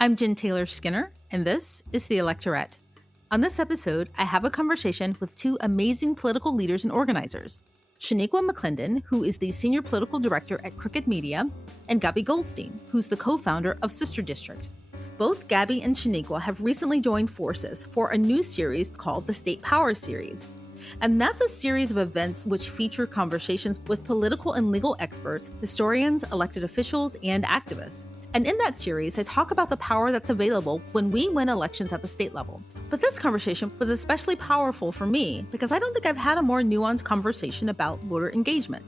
I'm Jen Taylor Skinner, and this is The Electorate. On this episode, I have a conversation with two amazing political leaders and organizers, Shaniqua McClendon, who is the Senior Political Director at Crooked Media, and Gaby Goldstein, who's the co-founder of Sister District. Both Gaby and Shaniqua have recently joined forces for a new series called the State Power Series. And that's a series of events which feature conversations with political and legal experts, historians, elected officials, and activists. And in that series, I talk about the power that's available when we win elections at the state level. But this conversation was especially powerful for me because I don't think I've had a more nuanced conversation about voter engagement.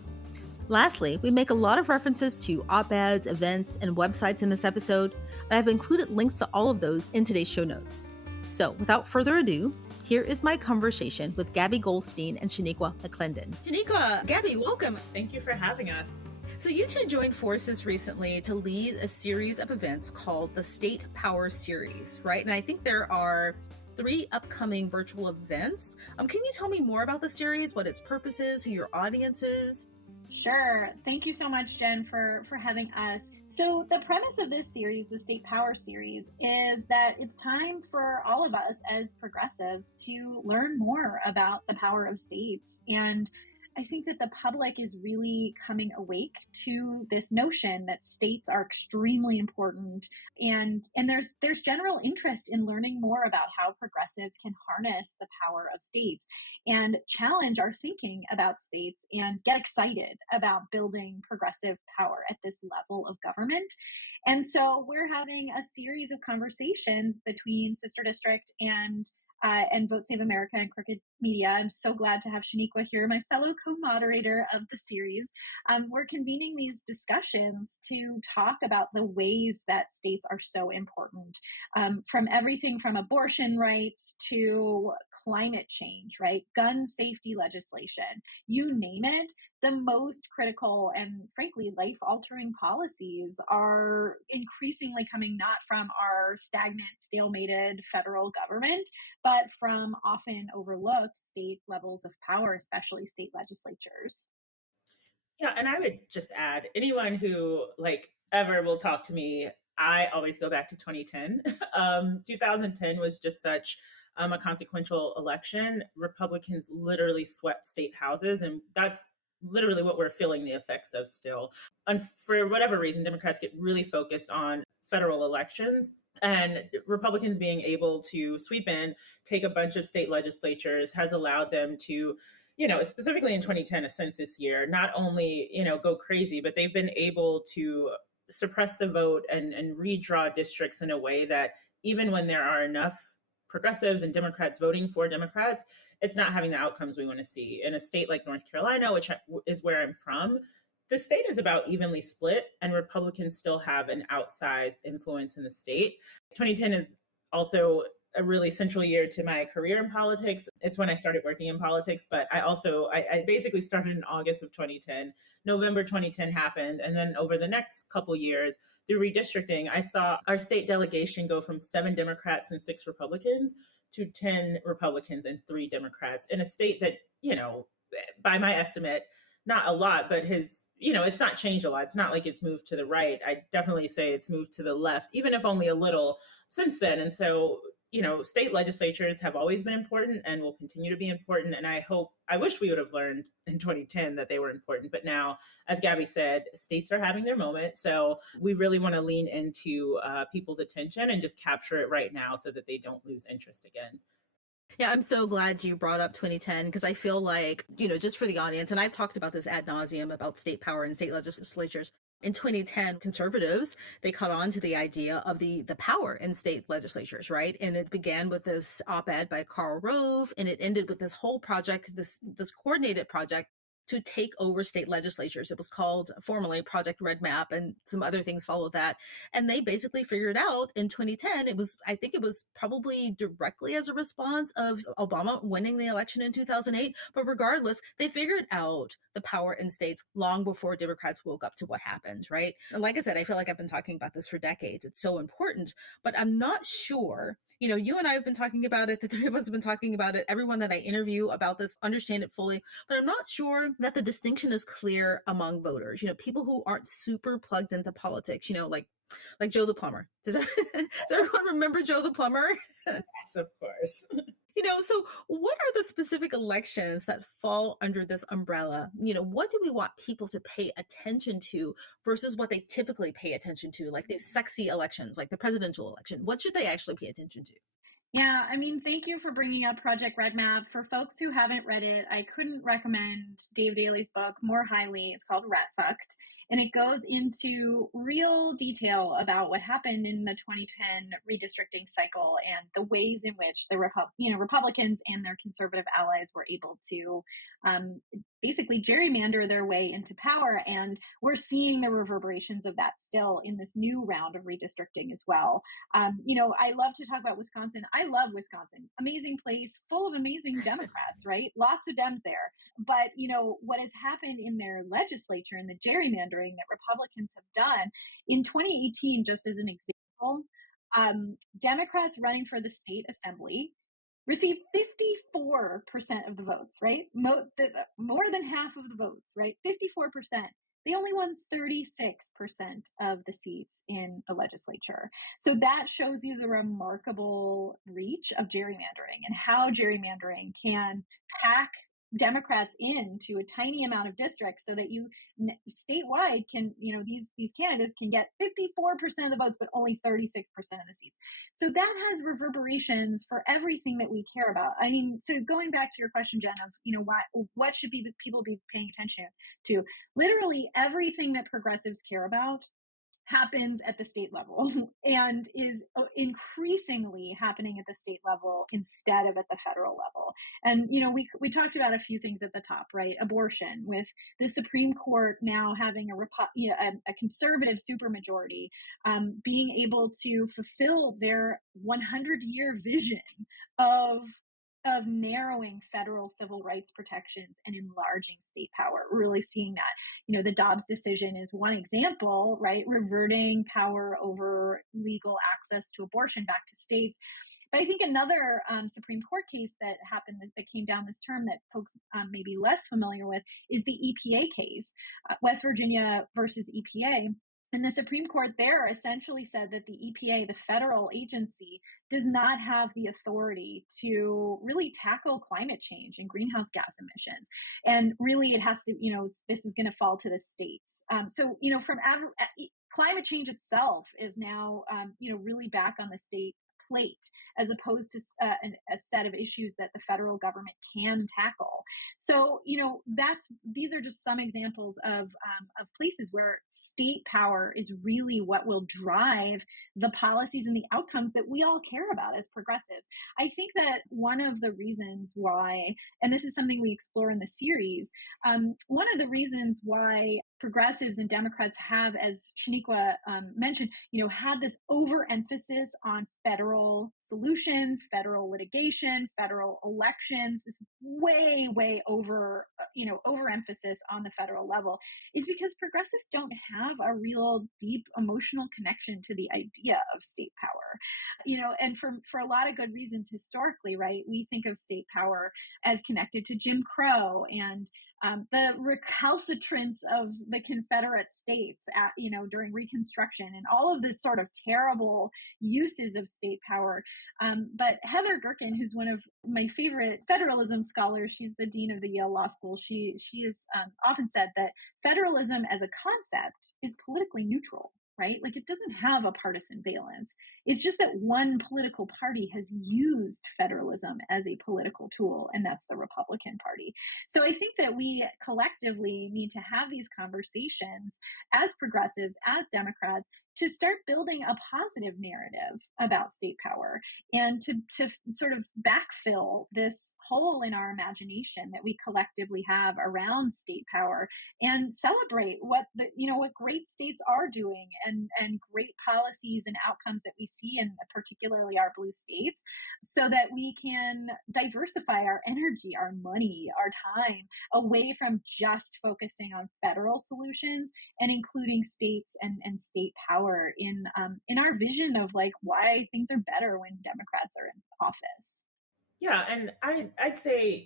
Lastly, we make a lot of references to op-eds, events, and websites in this episode, and I've included links to all of those in today's show notes. So without further ado, here is my conversation with Gaby Goldstein and Shaniqua McClendon. Shaniqua, Gaby, welcome. Thank you for having us. So you two joined forces recently to lead a series of events called the State Power Series, right? And I think there are 3 upcoming virtual events. Can you tell me more about the series, what its purpose is, who your audience is? Sure. Thank you so much, Jen, for having us. So the premise of this series, the State Power Series, is that it's time for all of us as progressives to learn more about the power of states. And I think that the public is really coming awake to this notion that states are extremely important, and there's general interest in learning more about how progressives can harness the power of states and challenge our thinking about states and get excited about building progressive power at this level of government. And so we're having a series of conversations between Sister District and Vote Save America and Crooked Media. I'm so glad to have Shaniqua here, my fellow co-moderator of the series. We're convening these discussions to talk about the ways that states are so important, from everything from abortion rights to climate change, right? Gun safety legislation, you name it. The most critical and frankly life-altering policies are increasingly coming not from our stagnant, stalemated federal government, but from often overlooked state levels of power, especially state legislatures. Yeah, and I would just add anyone who ever will talk to me, I always go back to 2010. 2010 was just such a consequential election. Republicans literally swept state houses, and that's literally what we're feeling the effects of still. And for whatever reason, Democrats get really focused on federal elections, and Republicans being able to sweep in, take a bunch of state legislatures has allowed them to, specifically in 2010, a census year, not only, go crazy, but they've been able to suppress the vote and redraw districts in a way that even when there are enough progressives and Democrats voting for Democrats, it's not having the outcomes we want to see. In a state like North Carolina, which is where I'm from, the state is about evenly split, and Republicans still have an outsized influence in the state. 2010 is also a really central year to my career in politics. It's when I started working in politics, but I basically started in August of 2010. November 2010 happened, and then over the next couple years, through redistricting, I saw our state delegation go from 7 Democrats and 6 Republicans to 10 Republicans and 3 Democrats in a state that, by my estimate, not a lot, but it's not changed a lot. It's not like it's moved to the right. I definitely say it's moved to the left, even if only a little since then. And so, state legislatures have always been important and will continue to be important. And I wish we would have learned in 2010 that they were important. But now, as Gaby said, states are having their moment. So we really want to lean into people's attention and just capture it right now so that they don't lose interest again. Yeah, I'm so glad you brought up 2010 because I feel like, just for the audience, and I've talked about this ad nauseum about state power and state legislatures. In 2010, conservatives, they caught on to the idea of the power in state legislatures, right? And it began with this op-ed by Karl Rove, and it ended with this whole project, this coordinated project to take over state legislatures. It was called formally Project Red Map, and some other things followed that. And they basically figured out in 2010, I think it was probably directly as a response of Obama winning the election in 2008. But regardless, they figured out the power in states long before Democrats woke up to what happened, right? And like I said, I feel like I've been talking about this for decades. It's so important, but I'm not sure, you and I have been talking about it, the 3 of us have been talking about it, everyone that I interview about this understand it fully, but I'm not sure that the distinction is clear among voters, people who aren't super plugged into politics, like Joe the plumber. Does everyone remember Joe the plumber? Yes, of course. So what are the specific elections that fall under this umbrella? What do we want people to pay attention to versus what they typically pay attention to, like these sexy elections, like the presidential election? What should they actually pay attention to? Yeah, I mean, thank you for bringing up Project Red Map. For folks who haven't read it, I couldn't recommend Dave Daley's book more highly. It's called Ratf, and it goes into real detail about what happened in the 2010 redistricting cycle and the ways in which the Republicans and their conservative allies were able to um, basically gerrymander their way into power. And we're seeing the reverberations of that still in this new round of redistricting as well. I love to talk about Wisconsin. I love Wisconsin. Amazing place, full of amazing Democrats, right? Lots of Dems there. But, what has happened in their legislature and the gerrymandering that Republicans have done in 2018, just as an example, Democrats running for the state assembly received 54% of the votes, right? More than half of the votes, right? 54%. They only won 36% of the seats in the legislature. So that shows you the remarkable reach of gerrymandering and how gerrymandering can pack Democrats into a tiny amount of districts so that you statewide can, these candidates can get 54% of the votes, but only 36% of the seats. So that has reverberations for everything that we care about. I mean, so going back to your question, Jen, of, what should people be paying attention to? Literally everything that progressives care about happens at the state level and is increasingly happening at the state level instead of at the federal level. And we talked about a few things at the top, right? Abortion, with the Supreme Court now having a conservative supermajority, being able to fulfill their 100-year vision of narrowing federal civil rights protections and enlarging state power. We're really seeing that. The Dobbs decision is one example, right? Reverting power over legal access to abortion back to states. But I think another Supreme Court case that happened that came down this term that folks may be less familiar with is the EPA case, West Virginia versus EPA. And the Supreme Court there essentially said that the EPA, the federal agency, does not have the authority to really tackle climate change and greenhouse gas emissions. And really, it has to, this is going to fall to the states. Climate change itself is now, really back on the state plate, as opposed to a set of issues that the federal government can tackle. So, these are just some examples of places where state power is really what will drive the policies and the outcomes that we all care about as progressives. I think that one of the reasons why, and this is something we explore in the series, one of the reasons why progressives and Democrats have, as Shaniqua mentioned, had this overemphasis on federal solutions, federal litigation, federal elections, this way overemphasis on the federal level, is because progressives don't have a real deep emotional connection to the idea of state power. And for a lot of good reasons historically, right? We think of state power as connected to Jim Crow and the recalcitrance of the Confederate States during Reconstruction and all of this sort of terrible uses of state power. But Heather Gerken, who's one of my favorite federalism scholars, she's the dean of the Yale Law School. She has often said that federalism as a concept is politically neutral, right? Like, it doesn't have a partisan valence. It's just that one political party has used federalism as a political tool, and that's the Republican Party. So I think that we collectively need to have these conversations as progressives, as Democrats, to start building a positive narrative about state power and to sort of backfill this hole in our imagination that we collectively have around state power and celebrate what great states are doing and great policies and outcomes that we see in particularly our blue states, so that we can diversify our energy, our money, our time away from just focusing on federal solutions and including states and state power in our vision of like why things are better when Democrats are in office. Yeah, and I'd say,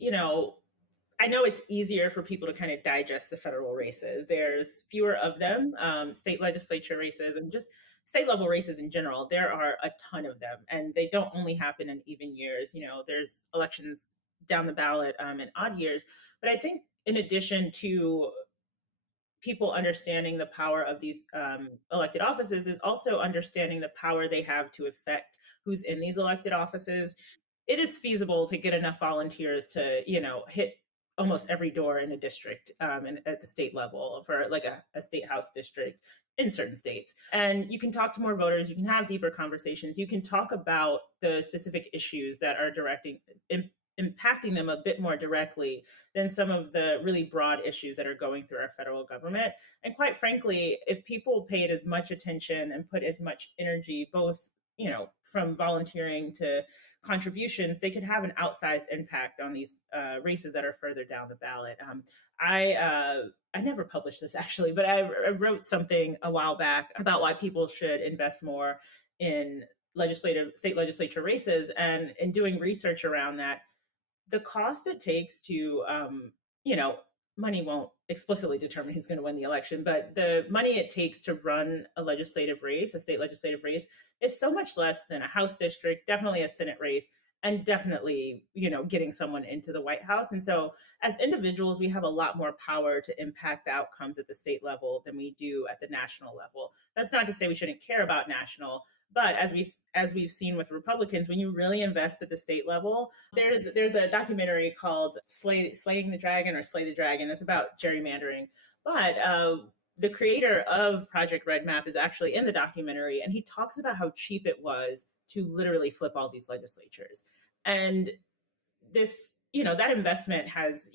I know it's easier for people to kind of digest the federal races. There's fewer of them, state legislature races and just state level races in general. There are a ton of them, and they don't only happen in even years. There's elections down the ballot in odd years. But I think in addition to people understanding the power of these elected offices is also understanding the power they have to affect who's in these elected offices. It is feasible to get enough volunteers to, hit almost every door in a district at the state level for like a state house district in certain states. And you can talk to more voters, you can have deeper conversations, you can talk about the specific issues that are impacting them a bit more directly than some of the really broad issues that are going through our federal government. And quite frankly, if people paid as much attention and put as much energy, both, from volunteering to contributions, they could have an outsized impact on these races that are further down the ballot. I never published this actually, but I wrote something a while back about why people should invest more in state legislature races, and in doing research around that, the cost it takes to, you know, money won't explicitly determine who's going to win the election, but the money it takes to run a legislative race, a state legislative race, is so much less than a House district, definitely a Senate race, and definitely, getting someone into the White House. And so as individuals, we have a lot more power to impact the outcomes at the state level than we do at the national level. That's not to say we shouldn't care about national, but as we've seen with Republicans, when you really invest at the state level, there's a documentary called Slaying the Dragon or Slay the Dragon. It's about gerrymandering, but the creator of Project Red Map is actually in the documentary, and he talks about how cheap it was to literally flip all these legislatures. And this, that investment has,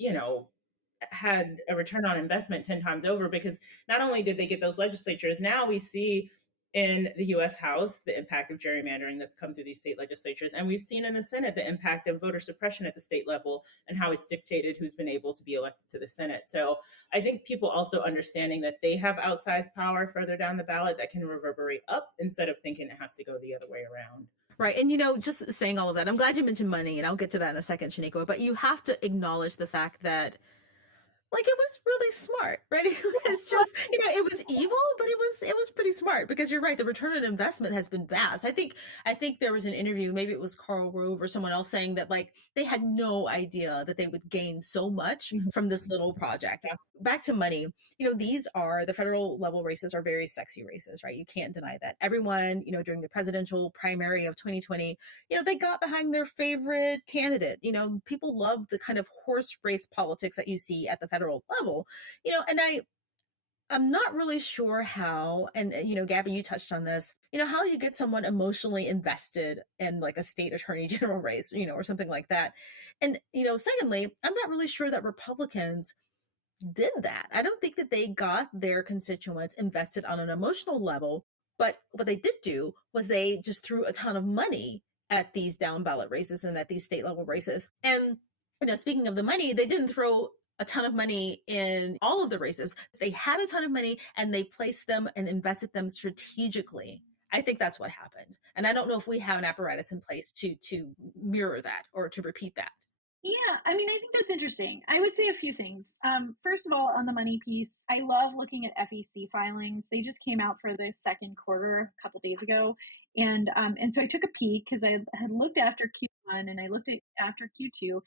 had a return on investment 10 times over, because not only did they get those legislatures, now we see in the US House the impact of gerrymandering that's come through these state legislatures. And we've seen in the Senate the impact of voter suppression at the state level and how it's dictated who's been able to be elected to the Senate. So I think people also understanding that they have outsized power further down the ballot that can reverberate up, instead of thinking it has to go the other way around. Right. And, just saying all of that, I'm glad you mentioned money, and I'll get to that in a second, Shaniqua, but you have to acknowledge the fact that it was really smart, right? It was just, it was evil, but it was pretty smart, because you're right. The return on investment has been vast. I think there was an interview, maybe it was Karl Rove or someone else, saying that they had no idea that they would gain so much from this little project. Yeah. Back to money, these are the federal level races are very sexy races, right? You can't deny that. Everyone, during the presidential primary of 2020, they got behind their favorite candidate. People love the kind of horse race politics that you see at the federal level, and I'm not really sure how, and Gaby, you touched on this, how you get someone emotionally invested in like a state attorney general race, or something like that. And, secondly, I'm not really sure that Republicans did that. I don't think that they got their constituents invested on an emotional level, but what they did do was they just threw a ton of money at these down ballot races and at these state level races. And, speaking of the money, they didn't throw a ton of money in all of the races. They had a ton of money and they placed them and invested them strategically. I think that's what happened. And I don't know if we have an apparatus in place to mirror that or to repeat that. Yeah, I mean, I think that's interesting. I would say a few things. First of all, on the money piece, I love looking at FEC filings. They just came out for the second quarter a couple days ago, and so I took a peek because I had looked after Q1 and I looked at after Q2,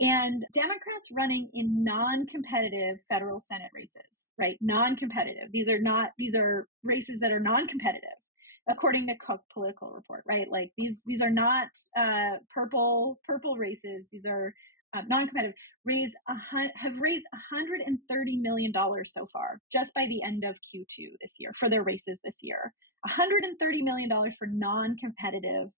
and Democrats running in non-competitive federal Senate races, right? Non-competitive. These are races that are non-competitive, according to Cook Political Report, right? Like these are not purple races. These are non-competitive. Have raised $130 million so far, just by the end of Q2 this year for their races this year. $130 million for non-competitive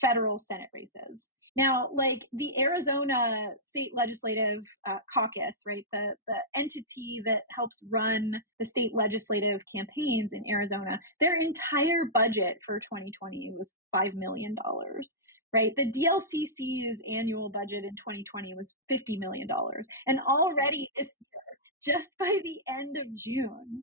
federal Senate races. Now, like the Arizona State Legislative Caucus, right, the entity that helps run the state legislative campaigns in Arizona, their entire budget for 2020 was $5 million, right? The DLCC's annual budget in 2020 was $50 million. And already this year, just by the end of June,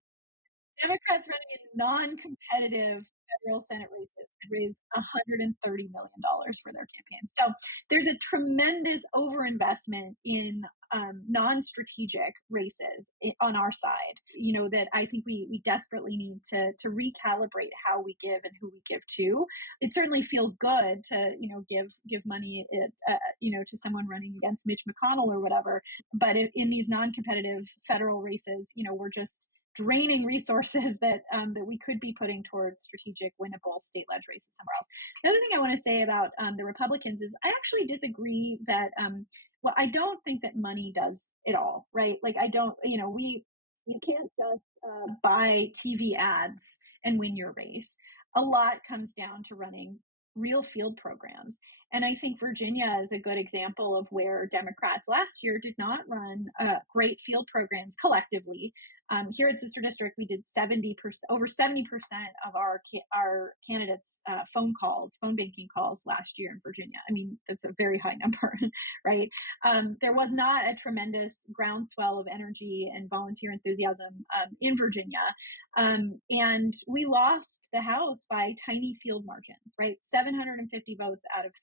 Democrats running in non-competitive federal Senate races raise $130 million for their campaign. So there's a tremendous overinvestment in non-strategic races on our side, that I think we desperately need to recalibrate how we give and who we give to. It certainly feels good to, give money, to someone running against Mitch McConnell or whatever. But in these non-competitive federal races, we're just draining resources that we could be putting towards strategic, winnable state leg races somewhere else. The other thing I want to say about the Republicans is I actually disagree that. Well, I don't think that money does it all, right? Like I don't, you can't just buy TV ads and win your race. A lot comes down to running real field programs. And I think Virginia is a good example of where Democrats last year did not run great field programs collectively. Here at Sister District, we did over 70% of our candidates' phone banking calls last year in Virginia. I mean, that's a very high number, right? There was not a tremendous groundswell of energy and volunteer enthusiasm in Virginia. And we lost the House by tiny field margins, right? 750 votes out of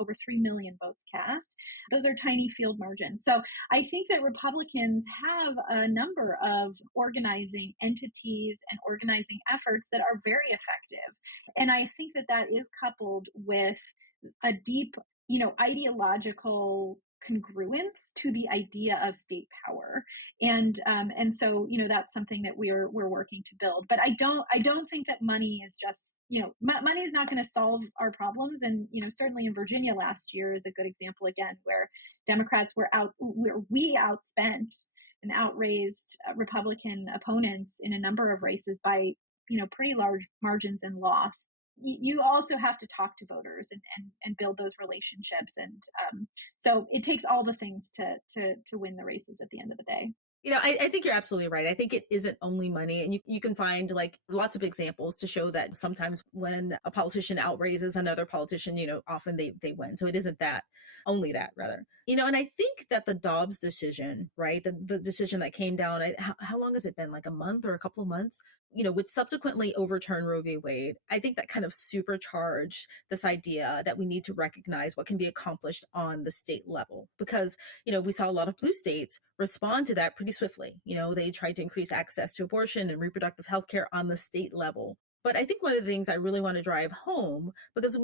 over 3 million votes cast. Those are tiny field margins. So I think that Republicans have a number of organizing entities and organizing efforts that are very effective. And I think that is coupled with a deep, ideological congruence to the idea of state power, and so that's something that we're working to build. But I don't think that money is just money is not going to solve our problems, and certainly in Virginia last year is a good example again where Democrats where we outspent and outraised Republican opponents in a number of races by pretty large margins and lost. You also have to talk to voters and build those relationships. And so it takes all the things to win the races at the end of the day. I think you're absolutely right. I think it isn't only money. And you can find like lots of examples to show that sometimes when a politician outraises another politician, often they win. So it isn't only that rather. And I think that the Dobbs decision, right, the decision that came down, how long has it been? Like a month or a couple of months? Which subsequently overturned Roe v. Wade. I think that kind of supercharged this idea that we need to recognize what can be accomplished on the state level. Because, we saw a lot of blue states respond to that pretty swiftly. They tried to increase access to abortion and reproductive health care on the state level. But I think one of the things I really want to drive home, because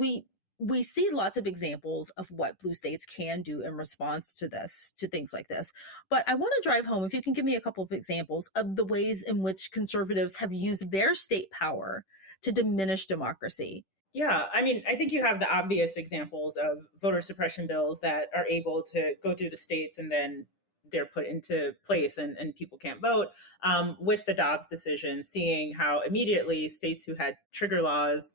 we see lots of examples of what blue states can do in response to things like this. But I want to drive home, if you can give me a couple of examples of the ways in which conservatives have used their state power to diminish democracy. Yeah, I mean, I think you have the obvious examples of voter suppression bills that are able to go through the states and then they're put into place and people can't vote. With the Dobbs decision, seeing how immediately states who had trigger laws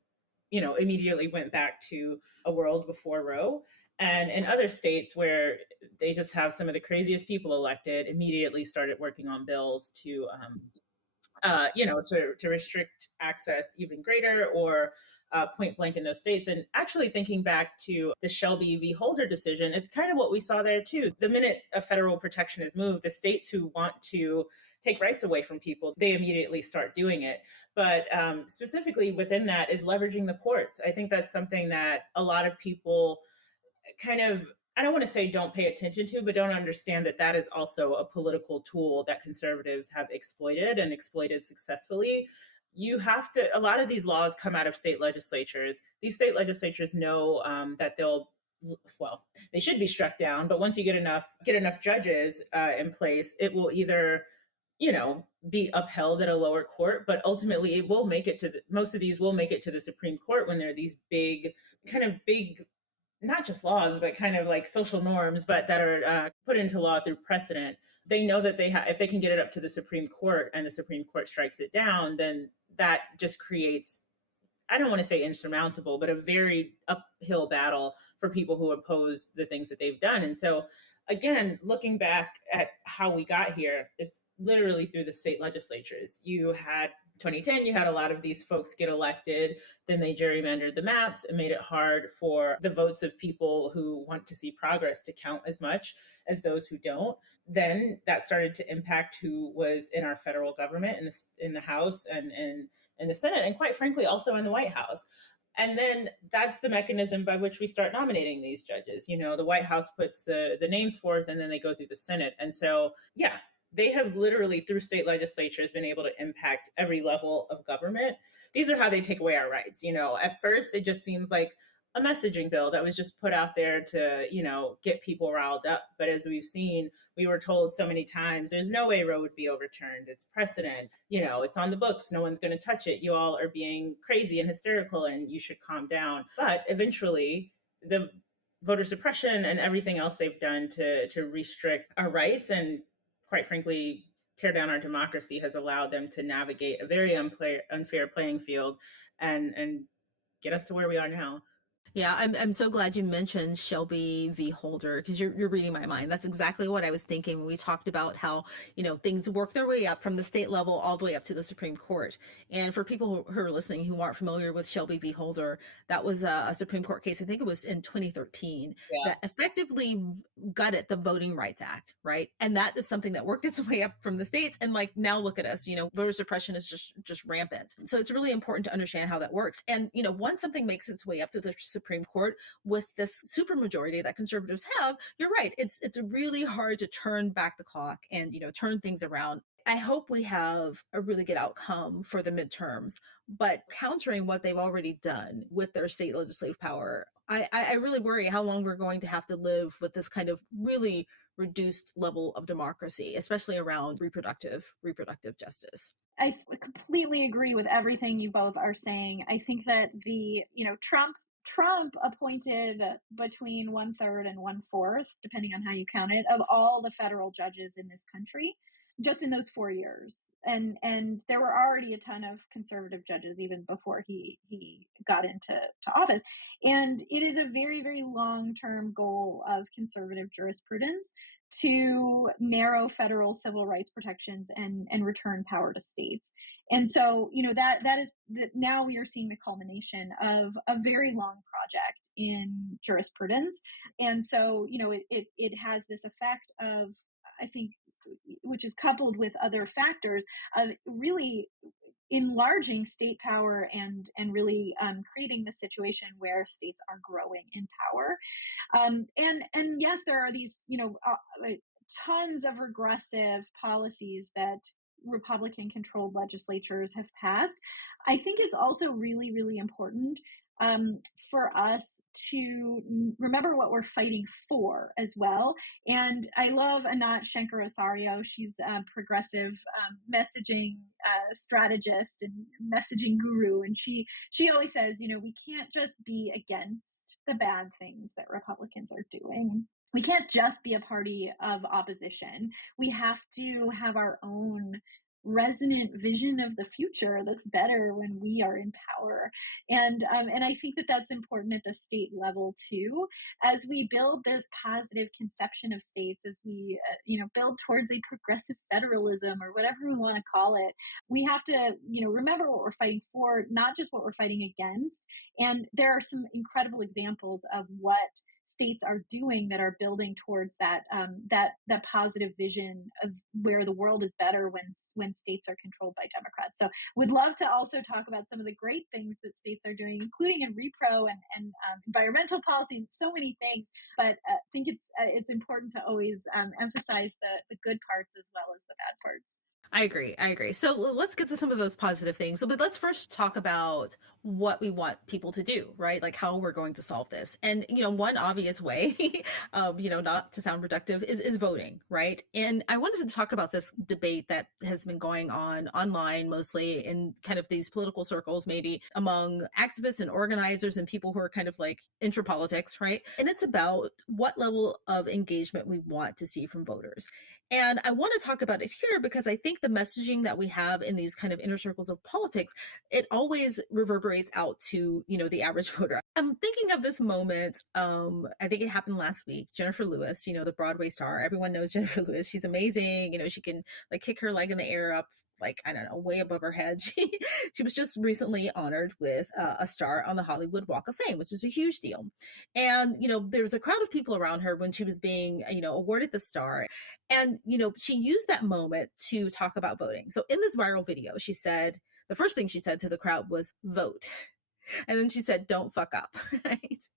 immediately went back to a world before Roe. And in other states where they just have some of the craziest people elected, immediately started working on bills to, to restrict access even greater or point blank in those states. And actually thinking back to the Shelby v. Holder decision, it's kind of what we saw there too. The minute a federal protection is moved, the states who want to take rights away from people, they immediately start doing it. But specifically within that is leveraging the courts. I think that's something that a lot of people kind of, I don't want to say don't pay attention to, but don't understand that is also a political tool that conservatives have exploited and exploited successfully. A lot of these laws come out of state legislatures. These state legislatures know that they should be struck down, but once you get enough judges in place, it will either be upheld at a lower court, but ultimately it will make it most of these will make it to the Supreme Court when there are these big, not just laws, but kind of like social norms, but that are put into law through precedent. They know that if they can get it up to the Supreme Court and the Supreme Court strikes it down, then that just creates, I don't want to say insurmountable, but a very uphill battle for people who oppose the things that they've done. And so again, looking back at how we got here, it's literally through the state legislatures. You had 2010, you had a lot of these folks get elected, then they gerrymandered the maps and made it hard for the votes of people who want to see progress to count as much as those who don't. Then that started to impact who was in our federal government, in the House and in the Senate, and quite frankly, also in the White House. And then that's the mechanism by which we start nominating these judges. The White House puts the names forth, and then they go through the Senate. And so, yeah, they have literally, through state legislatures, been able to impact every level of government. These are how they take away our rights. At first, it just seems like a messaging bill that was just put out there to, get people riled up. But as we've seen, we were told so many times, there's no way Roe would be overturned. It's precedent. It's on the books. No one's going to touch it. You all are being crazy and hysterical, and you should calm down. But eventually, the voter suppression and everything else they've done to restrict our rights and, quite frankly, tear down our democracy has allowed them to navigate a very unfair playing field and get us to where we are now. Yeah, I'm so glad you mentioned Shelby v. Holder, because you're reading my mind. That's exactly what I was thinking when we talked about how, things work their way up from the state level all the way up to the Supreme Court. And for people who are listening who aren't familiar with Shelby v. Holder, that was a Supreme Court case, I think it was in 2013, that effectively gutted the Voting Rights Act, right? And that is something that worked its way up from the states. And like, now look at us, voter suppression is just rampant. So it's really important to understand how that works. And, once something makes its way up to the Supreme Court with this supermajority that conservatives have, you're right. It's really hard to turn back the clock and, turn things around. I hope we have a really good outcome for the midterms, but countering what they've already done with their state legislative power, I really worry how long we're going to have to live with this kind of really reduced level of democracy, especially around reproductive justice. I completely agree with everything you both are saying. I think that Trump appointed between 1/3 and 1/4, depending on how you count it, of all the federal judges in this country, just in those 4 years. And there were already a ton of conservative judges even before he got into office. And it is a very, very long-term goal of conservative jurisprudence to narrow federal civil rights protections and return power to states. And so, that is that now we are seeing the culmination of a very long project in jurisprudence. And so, it has this effect of, I think, which is coupled with other factors of really enlarging state power and really creating the situation where states are growing in power. And yes, there are these tons of regressive policies that Republican controlled legislatures have passed. I think it's also really, really important for us to remember what we're fighting for as well. And I love Anat Shenker-Osorio. She's a progressive messaging strategist and messaging guru. And she always says, we can't just be against the bad things that Republicans are doing. We can't just be a party of opposition. We have to have our own resonant vision of the future that's better when we are in power. And I think that that's important at the state level too, as we build this positive conception of states, as we build towards a progressive federalism or whatever we want to call it. We have to remember what we're fighting for, not just what we're fighting against. And there are some incredible examples of what states are doing that are building towards that positive vision of where the world is better when states are controlled by Democrats. So would love to also talk about some of the great things that states are doing, including in repro and environmental policy and so many things. But I think it's important to always emphasize the good parts as well as the bad parts. I agree. So let's get to some of those positive things. But let's first talk about what we want people to do, right? Like how we're going to solve this. And, one obvious way, not to sound reductive is voting, right? And I wanted to talk about this debate that has been going on online, mostly in kind of these political circles, maybe among activists and organizers and people who are kind of like intra politics, right? And it's about what level of engagement we want to see from voters. And I want to talk about it here because I think the messaging that we have in these kind of inner circles of politics, it always reverberates out to, the average voter. I'm thinking of this moment. I think it happened last week. Jennifer Lewis, the Broadway star. Everyone knows Jennifer Lewis. She's amazing. She can like kick her leg in the air up, like, I don't know, way above her head. She was just recently honored with a star on the Hollywood Walk of Fame, which is a huge deal. And, there was a crowd of people around her when she was being, awarded the star. And, she used that moment to talk about voting. So in this viral video, the first thing she said to the crowd was vote. And then she said, don't fuck up, right?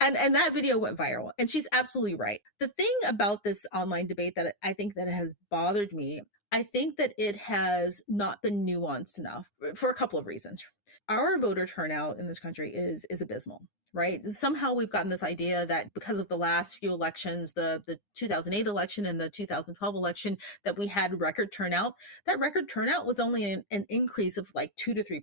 And that video went viral, and she's absolutely right. The thing about this online debate that I think that has bothered me, I think that it has not been nuanced enough for a couple of reasons. Our voter turnout in this country is abysmal, right? Somehow we've gotten this idea that because of the last few elections, the 2008 election and the 2012 election, that we had record turnout. That record turnout was only an increase of like 2 to 3%.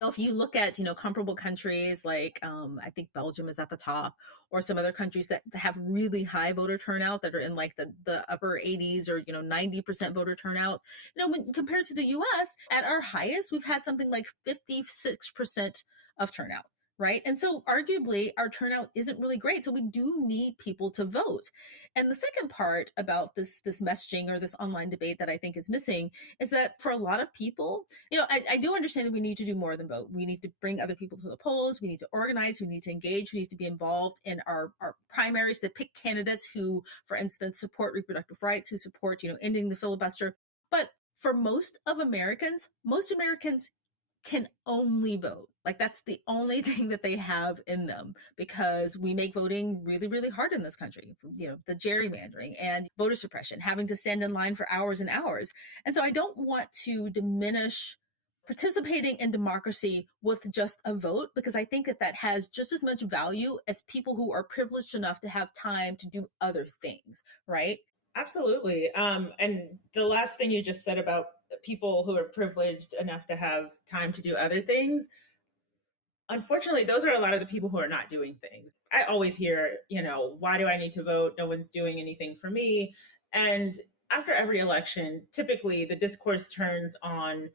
So if you look at, comparable countries like I think Belgium is at the top, or some other countries that have really high voter turnout that are in like the upper 80s or 90% voter turnout, when compared to the US, at our highest we've had something like 56% of turnout, right? And so arguably our turnout isn't really great. So we do need people to vote. And the second part about this messaging or this online debate that I think is missing is that for a lot of people, I do understand that we need to do more than vote. We need to bring other people to the polls. We need to organize. We need to engage. We need to be involved in our primaries to pick candidates who, for instance, support reproductive rights, who support, ending the filibuster. But for most Americans can only vote. Like that's the only thing that they have in them, because we make voting really, really hard in this country. The gerrymandering and voter suppression, having to stand in line for hours and hours. And so I don't want to diminish participating in democracy with just a vote, because I think that has just as much value as people who are privileged enough to have time to do other things, right? Absolutely. And the last thing you just said about people who are privileged enough to have time to do other things, unfortunately, those are a lot of the people who are not doing things. I always hear, why do I need to vote? No one's doing anything for me. And after every election, typically the discourse turns on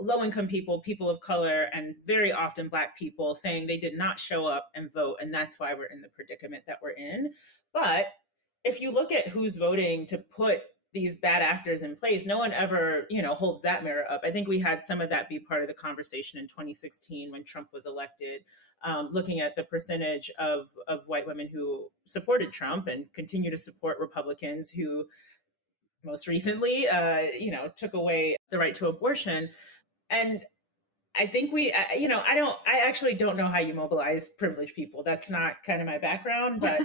low income people, people of color, and very often Black people saying they did not show up and vote. And that's why we're in the predicament that we're in. But if you look at who's voting to put these bad actors in place, no one ever, holds that mirror up. I think we had some of that be part of the conversation in 2016 when Trump was elected, looking at the percentage of white women who supported Trump and continue to support Republicans who most recently, took away the right to abortion. And I think I actually don't know how you mobilize privileged people. That's not kind of my background, but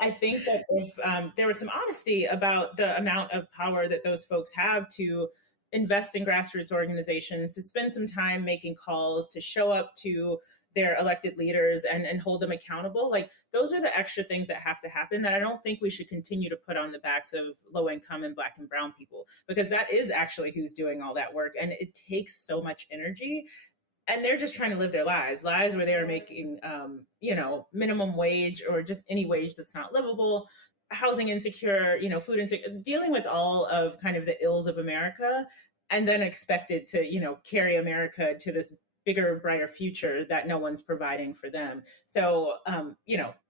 I think that if there was some honesty about the amount of power that those folks have to invest in grassroots organizations, to spend some time making calls, to show up to their elected leaders and hold them accountable, like those are the extra things that have to happen that I don't think we should continue to put on the backs of low income and Black and brown people, because that is actually who's doing all that work. And it takes so much energy, and they're just trying to live their lives where they are making, minimum wage or just any wage that's not livable, housing insecure, food insecure, dealing with all of kind of the ills of America, and then expected to, carry America to this bigger, brighter future that no one's providing for them. So,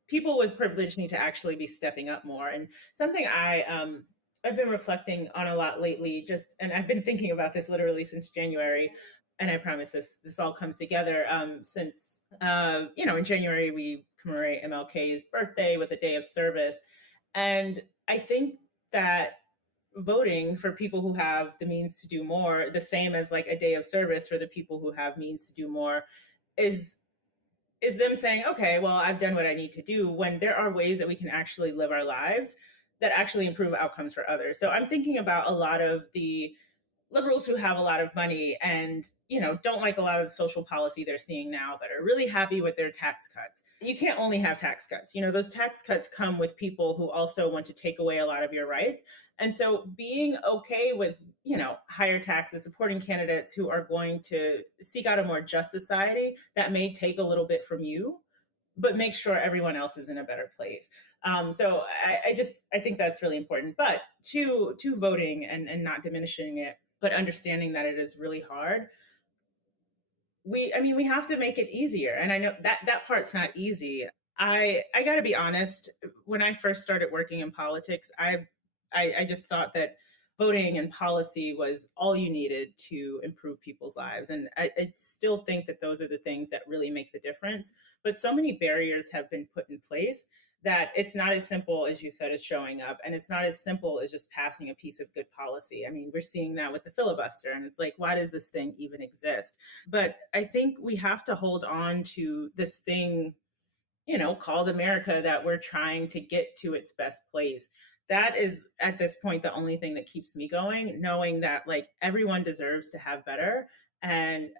people with privilege need to actually be stepping up more. And something I've been reflecting on a lot lately, and I've been thinking about this literally since January, and I promise this all comes together since in January we commemorate MLK's birthday with a day of service. And I think that voting for people who have the means to do more, the same as like a day of service for the people who have means to do more, is them saying, okay, well, I've done what I need to do, when there are ways that we can actually live our lives that actually improve outcomes for others. So I'm thinking about a lot of the liberals who have a lot of money and don't like a lot of the social policy they're seeing now, but are really happy with their tax cuts. You can't only have tax cuts. Those tax cuts come with people who also want to take away a lot of your rights. And so being okay with higher taxes, supporting candidates who are going to seek out a more just society that may take a little bit from you, but make sure everyone else is in a better place. So I think that's really important. But to voting and not diminishing it, but understanding that it is really hard. We have to make it easier. And I know that part's not easy. I got to be honest, when I first started working in politics, I just thought that voting and policy was all you needed to improve people's lives. And I still think that those are the things that really make the difference. But so many barriers have been put in place that it's not as simple as you said as showing up, and it's not as simple as just passing a piece of good policy. I mean, we're seeing that with the filibuster, and it's like, why does this thing even exist? But I think we have to hold on to this thing, called America, that we're trying to get to its best place. That is at this point the only thing that keeps me going, knowing that like everyone deserves to have better. And,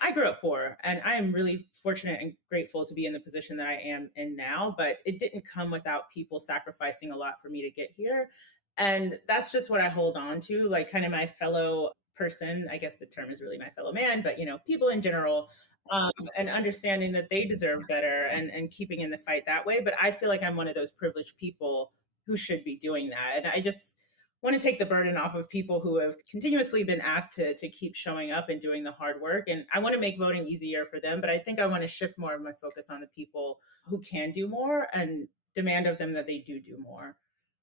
I grew up poor, and I am really fortunate and grateful to be in the position that I am in now, but it didn't come without people sacrificing a lot for me to get here. And that's just what I hold on to, like kind of my fellow person. I guess the term is really my fellow man, but people in general, and understanding that they deserve better, and keeping in the fight that way. But I feel like I'm one of those privileged people who should be doing that. And I just want to take the burden off of people who have continuously been asked to keep showing up and doing the hard work. And I want to make voting easier for them, but I think I want to shift more of my focus on the people who can do more and demand of them that they do more.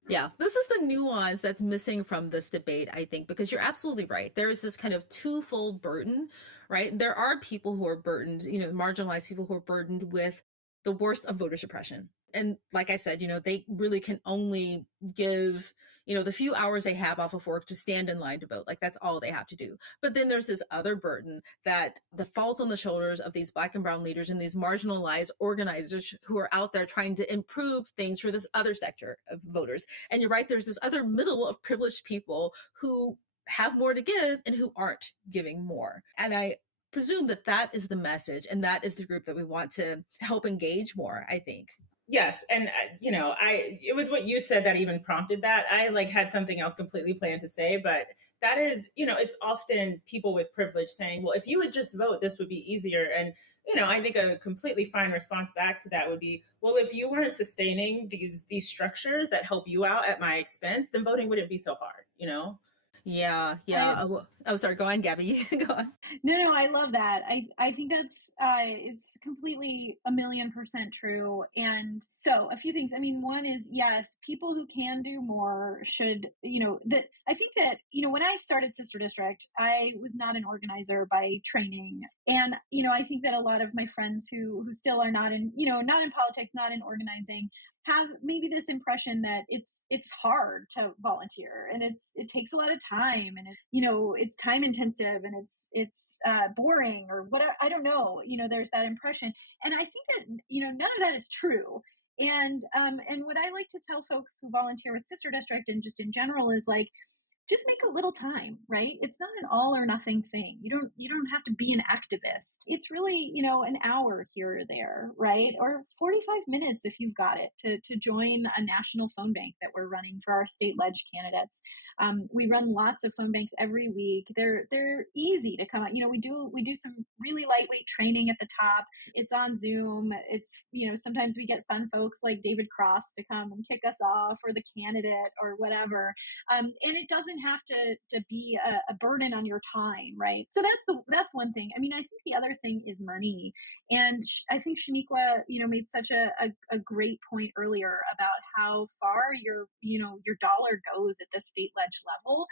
Yeah, this is the nuance that's missing from this debate, I think, because you're absolutely right. There is this kind of twofold burden, right? There are people who are burdened, marginalized people who are burdened with the worst of voter suppression. And like I said, they really can only give, the few hours they have off of work to stand in line to vote. Like that's all they have to do. But then there's this other burden that falls on the shoulders of these Black and brown leaders and these marginalized organizers who are out there trying to improve things for this other sector of voters. And you're right, there's this other middle of privileged people who have more to give and who aren't giving more. And I presume that is the message, and that is the group that we want to help engage more, I think. Yes, and it was what you said that even prompted that. I like had something else completely planned to say, but that is, it's often people with privilege saying, well, if you would just vote, this would be easier. And I think a completely fine response back to that would be, well, if you weren't sustaining these structures that help you out at my expense, then voting wouldn't be so hard. Yeah. Sorry, go on, Gabby. Go on. No, I love that. I think that's it's completely 1,000,000% true. And so a few things. I mean, one is, yes, people who can do more should, that I think that, when I started Sister District, I was not an organizer by training. And, I think that a lot of my friends who still are not in, not in politics, not in organizing, have maybe this impression that it's hard to volunteer, and it takes a lot of time, and it's time intensive, and it's boring, or whatever. I don't know. There's that impression, and I think that none of that is true. And what I like to tell folks who volunteer with Sister District and just in general is like, just make a little time, right? It's not an all or nothing thing. You don't have to be an activist. It's really, an hour here or there, right? Or 45 minutes if you've got it to join a national phone bank that we're running for our state ledge candidates. We run lots of phone banks every week. They're easy to come out. We do some really lightweight training at the top. It's on Zoom. It's, sometimes we get fun folks like David Cross to come and kick us off, or the candidate, or whatever. And it doesn't have to be a burden on your time, right? So that's one thing. I mean, I think the other thing is money, and I think Shaniqua, made such a great point earlier about how far your dollar goes at the state ledge level.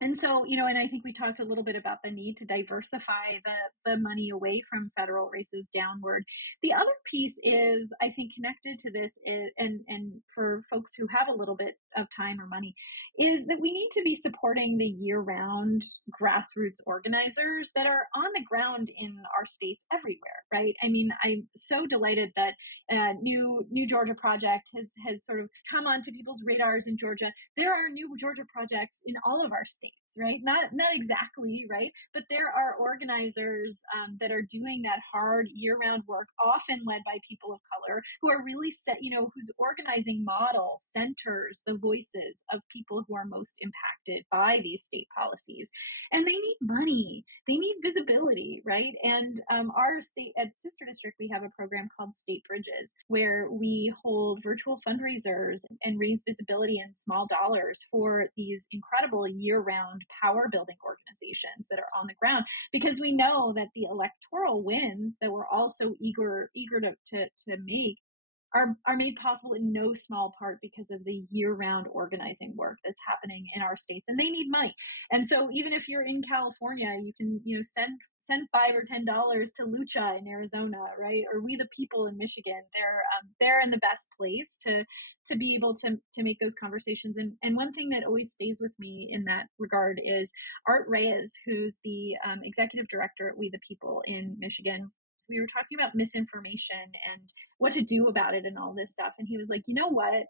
And so, and I think we talked a little bit about the need to diversify the money away from federal races downward. The other piece is, I think, connected to this and for folks who have a little bit of time or money, is that we need to be supporting the year-round grassroots organizers that are on the ground in our states everywhere, right? I mean, I'm so delighted that New Georgia Project has sort of come onto people's radars in Georgia. There are New Georgia projects in all of our states, right? Not exactly, right? But there are organizers that are doing that hard year-round work, often led by people of color, who are really whose organizing model centers the voices of people who are most impacted by these state policies. And they need money, they need visibility, right? And our state, at Sister District, we have a program called State Bridges, where we hold virtual fundraisers and raise visibility in small dollars for these incredible year-round power building organizations that are on the ground, because we know that the electoral wins that we're all so eager to make are made possible in no small part because of the year-round organizing work that's happening in our states, and they need money. And so even if you're in California, you can send send $5 or $10 to Lucha in Arizona, right? Or We the People in Michigan. They're in the best place to be able to make those conversations. And one thing that always stays with me in that regard is Art Reyes, who's the executive director at We the People in Michigan. We were talking about misinformation and what to do about it and all this stuff. And he was like, you know what?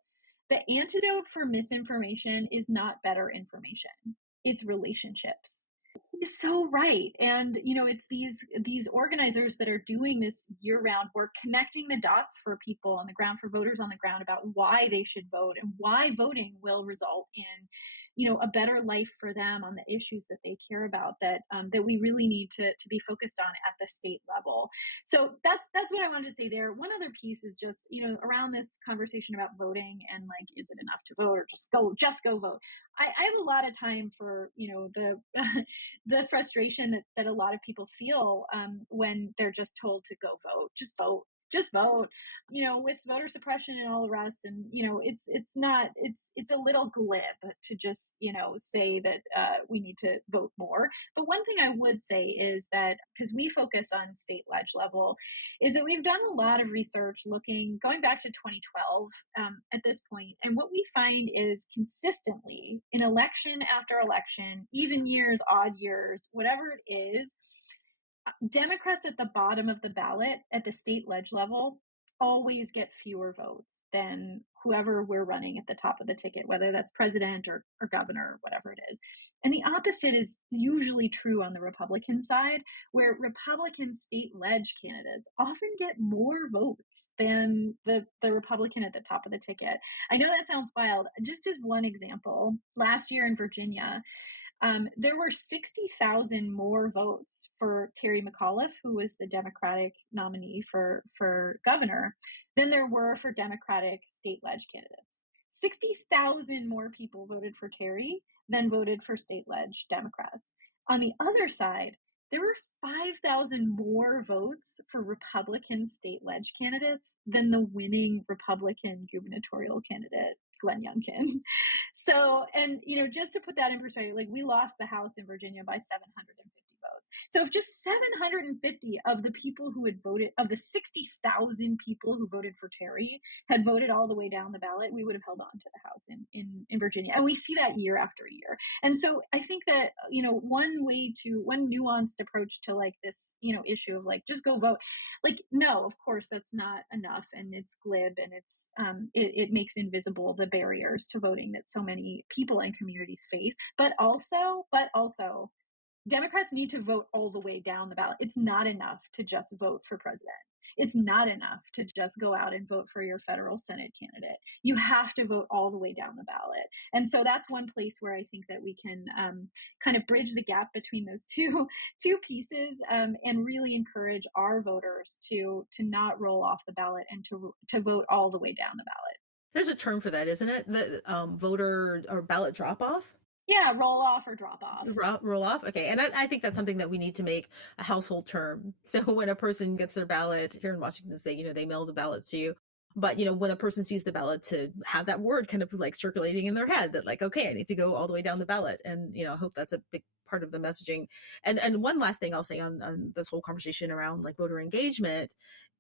The antidote for misinformation is not better information. It's relationships. He's so right. And it's these organizers that are doing this year-round work, connecting the dots for people on the ground, for voters on the ground, about why they should vote and why voting will result in a better life for them on the issues that they care about, that we really need to be focused on at the state level. So that's what I wanted to say there. One other piece is just around this conversation about voting and like, is it enough to vote or just go vote? I have a lot of time for the the frustration that a lot of people feel when they're just told to go vote, just vote, with voter suppression and all the rest. And, it's a little glib to just, say that we need to vote more. But one thing I would say is that, because we focus on state ledge level, is that we've done a lot of research going back to 2012 at this point. And what we find is consistently in election after election, even years, odd years, whatever it is, Democrats at the bottom of the ballot at the state ledge level always get fewer votes than whoever we're running at the top of the ticket, whether that's president or governor or whatever it is. And the opposite is usually true on the Republican side, where Republican state ledge candidates often get more votes than the Republican at the top of the ticket. I know that sounds wild. Just as one example, last year in Virginia, there were 60,000 more votes for Terry McAuliffe, who was the Democratic nominee for governor, than there were for Democratic state ledge candidates. 60,000 more people voted for Terry than voted for state ledge Democrats. On the other side, there were 5,000 more votes for Republican state ledge candidates than the winning Republican gubernatorial candidate, Glenn Youngkin. So, and just to put that in perspective, like, we lost the House in Virginia by 750 votes. So if just 750 of the people who had voted, of the 60,000 people who voted for Terry, had voted all the way down the ballot, we would have held on to the House in Virginia. And we see that year after year. And so I think that, one nuanced approach to like this, issue of like, just go vote. Like, no, of course that's not enough. And it's glib, and it makes invisible the barriers to voting that so many people and communities face. But also, Democrats need to vote all the way down the ballot. It's not enough to just vote for president. It's not enough to just go out and vote for your federal Senate candidate. You have to vote all the way down the ballot. And so that's one place where I think that we can kind of bridge the gap between those two pieces, and really encourage our voters to not roll off the ballot and to vote all the way down the ballot. There's a term for that, isn't it? The voter or ballot drop off? Yeah, roll off or drop off. Roll off? Okay. And I think that's something that we need to make a household term. So when a person gets their ballot here in Washington State, they mail the ballots to you. But, when a person sees the ballot, to have that word kind of like circulating in their head that like, okay, I need to go all the way down the ballot. And, I hope that's a big part of the messaging. And one last thing I'll say on this whole conversation around like voter engagement,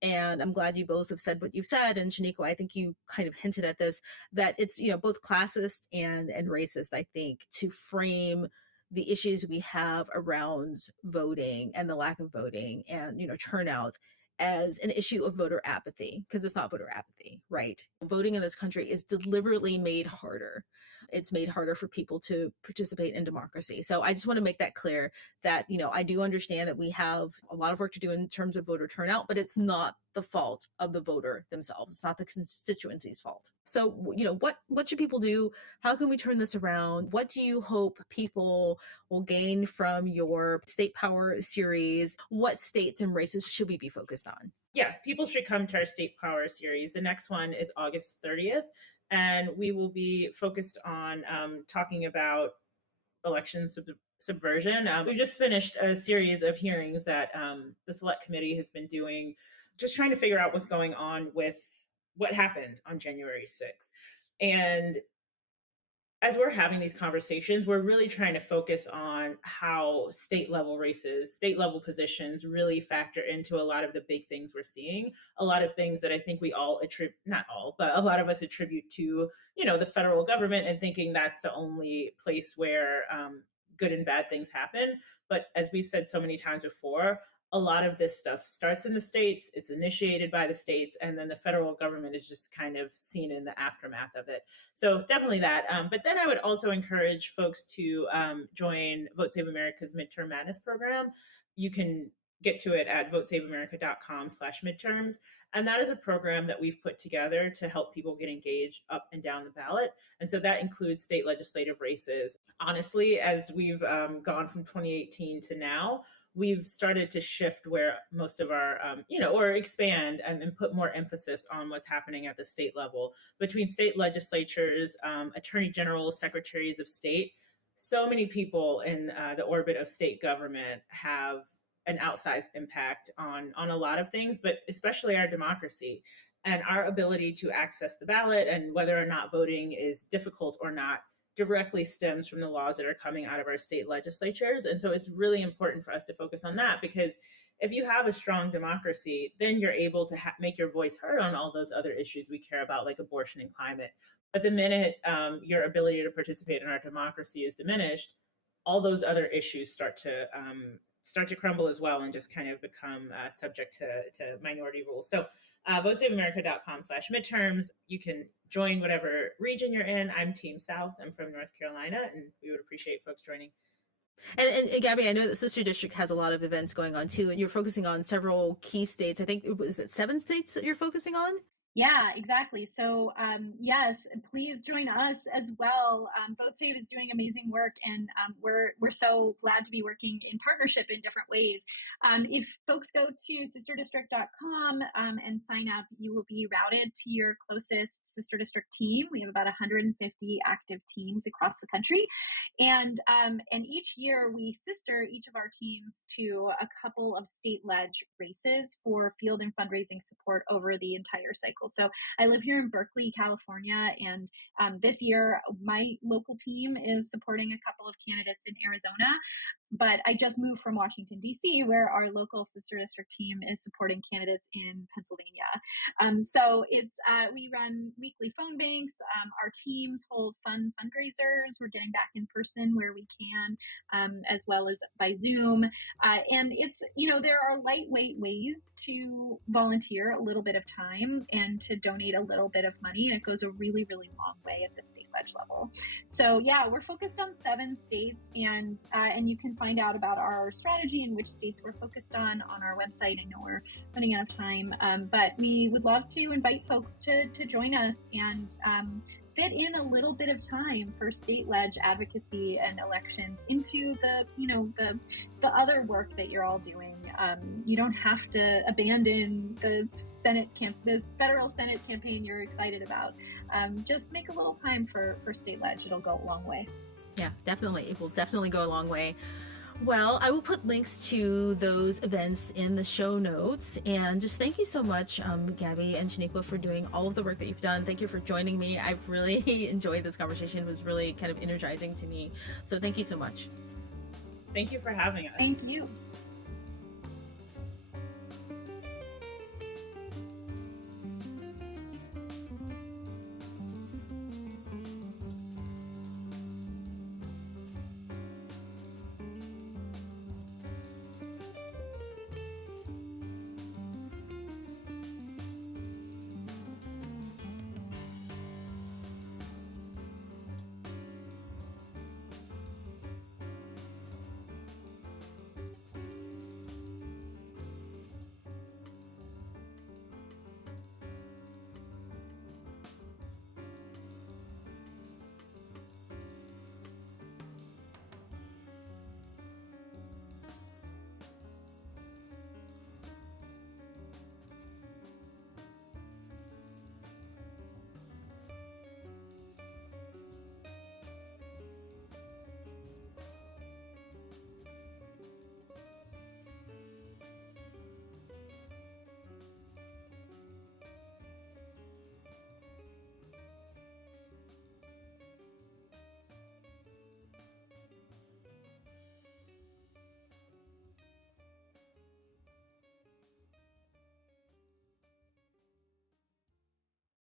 and I'm glad you both have said what you've said. And Shaniqua, I think you kind of hinted at this, that it's, both classist and racist, I think, to frame the issues we have around voting and the lack of voting and, turnout as an issue of voter apathy, because it's not voter apathy, right? Voting in this country is deliberately made harder. It's made harder for people to participate in democracy. So I just want to make that clear that, I do understand that we have a lot of work to do in terms of voter turnout, but it's not the fault of the voter themselves. It's not the constituency's fault. So, what should people do? How can we turn this around? What do you hope people will gain from your State Power series? What states and races should we be focused on? Yeah, people should come to our State Power series. The next one is August 30th, and we will be focused on talking about election subversion. We just finished a series of hearings that the Select Committee has been doing, just trying to figure out what's going on with what happened on January 6th. And as we're having these conversations, we're really trying to focus on how state level races, state level positions really factor into a lot of the big things we're seeing. A lot of things that I think we all attribute, not all, but a lot of us attribute to, the federal government, and thinking that's the only place where good and bad things happen. But as we've said so many times before, a lot of this stuff starts in the states, it's initiated by the states, and then the federal government is just kind of seen in the aftermath of it. So definitely that. But then I would also encourage folks to join Vote Save America's Midterm Madness program. You can get to it at votesaveamerica.com/midterms. And that is a program that we've put together to help people get engaged up and down the ballot. And so that includes state legislative races. Honestly, as we've gone from 2018 to now, we've started to shift where most of our, or expand and put more emphasis on what's happening at the state level between state legislatures, attorney generals, secretaries of state. So many people in the orbit of state government have an outsized impact on a lot of things, but especially our democracy and our ability to access the ballot, and whether or not voting is difficult or not directly stems from the laws that are coming out of our state legislatures. And so it's really important for us to focus on that, because if you have a strong democracy, then you're able to make your voice heard on all those other issues we care about, like abortion and climate. But the minute your ability to participate in our democracy is diminished, all those other issues start to crumble as well, and just kind of become subject to minority rules. So votesaveamerica.com/midterms. You can join whatever region you're in. I'm Team South. I'm from North Carolina, and we would appreciate folks joining. And Gabby, I know that Sister District has a lot of events going on too, and you're focusing on several key states. I think, is it 7 states that you're focusing on? Yeah, exactly. So, yes, please join us as well. Vote Save is doing amazing work, and we're so glad to be working in partnership in different ways. If folks go to sisterdistrict.com and sign up, you will be routed to your closest Sister District team. We have about 150 active teams across the country, and each year we sister each of our teams to a couple of state ledge races for field and fundraising support over the entire cycle. So I live here in Berkeley, California, and this year my local team is supporting a couple of candidates in Arizona. But I just moved from Washington, D.C., where our local Sister District team is supporting candidates in Pennsylvania. So it's we run weekly phone banks. Our teams hold fun fundraisers. We're getting back in person where we can, as well as by Zoom. And it's, there are lightweight ways to volunteer a little bit of time and to donate a little bit of money. And it goes a really, really long way at the state ledge level. So yeah, we're focused on 7 states, and you can find out about our strategy and which states we're focused on our website. I know we're running out of time, but we would love to invite folks to join us and fit in a little bit of time for state ledge advocacy and elections into the other work that you're all doing. You don't have to abandon the federal Senate campaign you're excited about. Just make a little time for state ledge. It'll go a long way. Yeah, definitely. It will definitely go a long way. Well, I will put links to those events in the show notes. And just thank you so much, Gabby and Shaniqua, for doing all of the work that you've done. Thank you for joining me. I've really enjoyed this conversation. It was really kind of energizing to me. So thank you so much. Thank you for having us. Thank you.